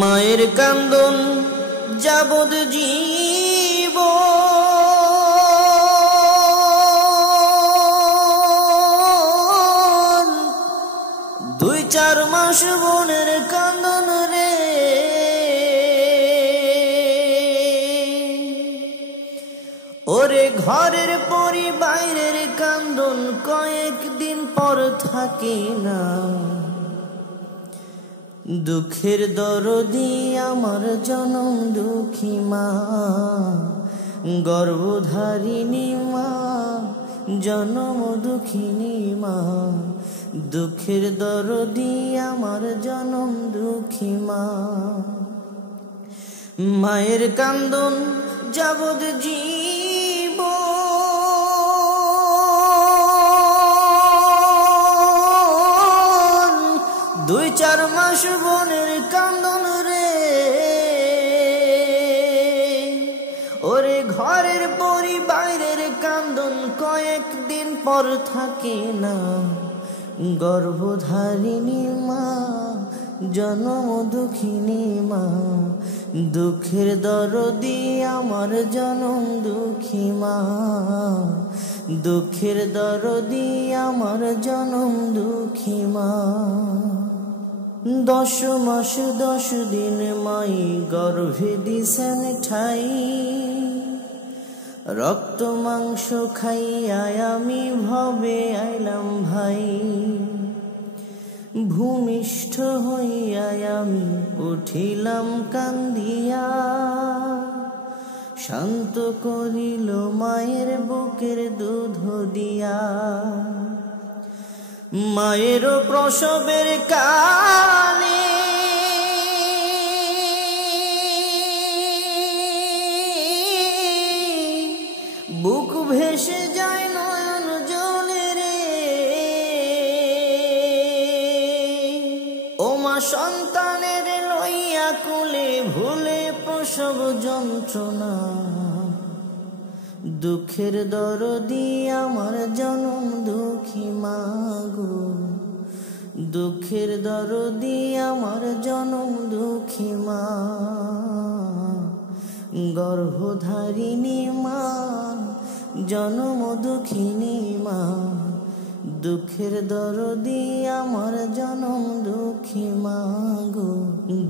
মায়ের কান্দন যাবদ জীব দুই চার মাস বোনের কান্দন রে ওরে ঘরের পরি বাইরের কান্দন কয়েকদিন পর থাকে না দুঃখের দরদি আমার জনম দুঃখী মা গর্ভধারিণী মা জনম দুঃখিনী মা দুঃখের দরদি আমার জনম দুঃখী মা মায়ের কান্দন যাবদ জীব দুই চার মাস বোনের কান্দন রে ওরে ঘরের পরি বাইরের কান্দন কয়েকদিন পর থাকে না গর্ভধারিণী মা জনম দুঃখিনী মা দুঃখের দরদি আমার জনম দুঃখী মা দুঃখের দরদি আমার জনম দুঃখী মা 10 মাস 10 দিন মাই গর্ভে দিছেন ঠাই রক্ত মাংস খাইয়াই আমি ভবে আইলাম ভাই ভূমিষ্ঠ হইয়াই আমি উঠিলাম কান্দিয়া শান্ত করিল মায়ের বুকের দুধ দিয়া মায়ের প্রসবের কালে বুক ভেসে যায় নয়ন জলে রে ও মা সন্তানের লইয়া কোলে ভুলে প্রসব যন্ত্রণা দুঃখের দরদি আমার জনম দুঃখী মা গো দুঃখের দরদি আমার জনম দুঃখী মা গর্ভধারিণী মা জনম দুঃখিনী মা দুঃখের দরদি আমার জনম দুঃখী মা গো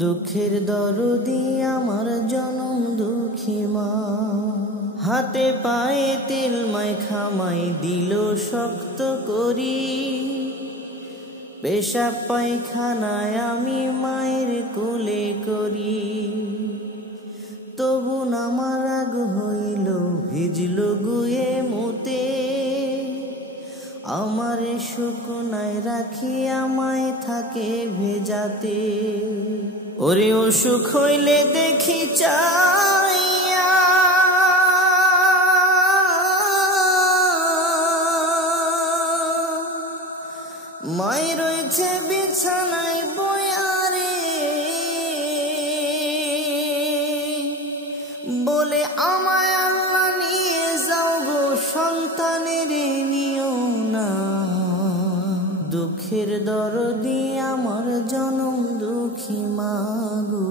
দুঃখের দরদি আমার জনম দুঃখী মা হাতে পায়ে তেল মাইখা মাই দিল শক্ত করি পেশাব পায়খানায় আমি মায়ের কোলে করি তবু আমার রাগ হইল ভিজল গুয়ে মুতে আমার শুকনায় রাখি আমায় থাকে ভেজাতে ওরে অসুখ হইলে দেখি চাইয়া মাই রয়েছে বিছানায় বয়ারে বলে আমায় আল্লাহ নিয়ে যাও গো সন্তানের নিও না দুঃখের দরদি আমার জনম দুঃখী মা গো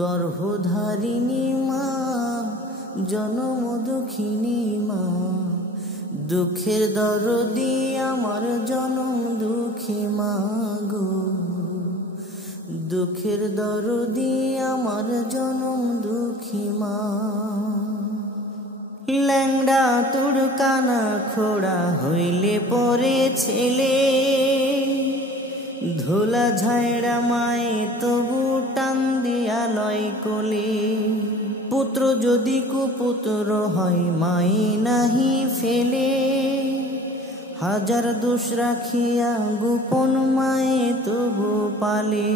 গর্ভধারিণী মা জনম দুঃখিনী মা দুঃখের দরদি আমার জনম দুঃখী মা গো দুঃখের দরদি আমার জনম দুঃখী মা ল্যাংড়া তুড়কানা খোড়া হইলে পরে ছেলে ধুলা ঝাইড়া মায়ে তবু টান দিয়া লয় কোলে পুত্র যদি কুপুত্র হয় মাই নাহি ফেলে হাজার দোষ রাখিয়া গোপন মায়ে তবু পালে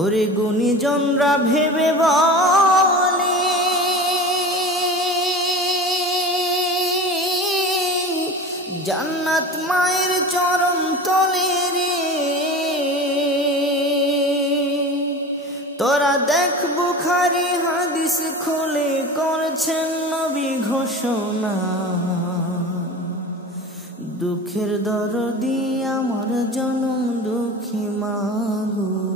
ওরে গুণীজনরা ভেবে বলে জান্নাত মায়ের চরণ তলে রে তোরা দেখ বুখারী হাদিস খুলে করছেন নবী ঘোষণা দুঃখের দরদি আমার জনম দুঃখী মা গো।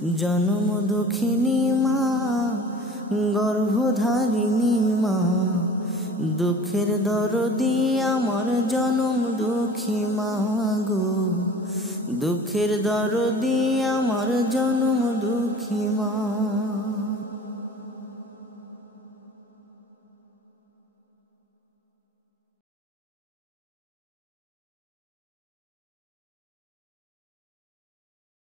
জনম দুঃখিনী মা, গর্ভধারিণী মা, দুঃখের দরদি আমার জনম দুঃখী মা গো, দুঃখের দরদি আমার জনম দুঃখী মা।